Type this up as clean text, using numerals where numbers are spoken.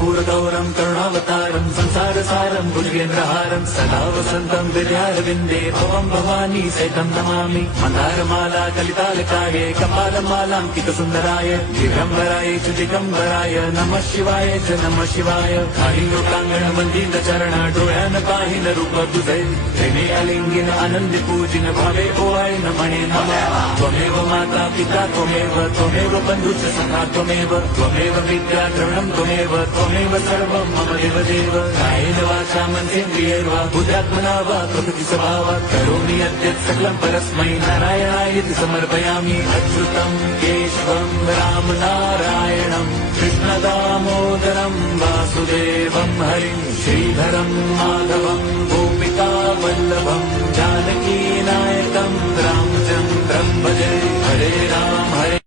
कर्पूरगौरं करुणावतारं संसारसारं भुजगेन्द्रहारं सदा वसन्तं विद्यारविन्दे भवं भवानी सहितं नमामि। मन्दारमाला कलितालकाये कपालमालाङ्कितसुन्दराय दिगम्बराय च दिगम्बराय नमः शिवाय च नमः शिवाय। काही लोकांगण मंदिर चरण डोळ्यान पाहिन रूप तुझे प्रेमे अलिंगिन आनंद पूजिन भावे ओवाळी न म्हणे नमः। त्वमेव माता पिता त्वमेव बंधुच सखा त्वमेव विद्या द्रवणं त्वमेव सर्वं मम देवदेव। कायेन वाचा मनसेन्द्रियैर्वा बुद्ध्यात्मना वा प्रकृति स्वभावात् करोमि यद्यत् सकलं परस्मै नारायणायेति समर्पयामि। अच्युतं केशवं रामनारायणं कृष्णदामोदरं वासुदेवं हरिं श्रीधरं माधवं गोपिकावल्लभं जानकीनायकं रामचन्द्रं भजे। हरे राम हरे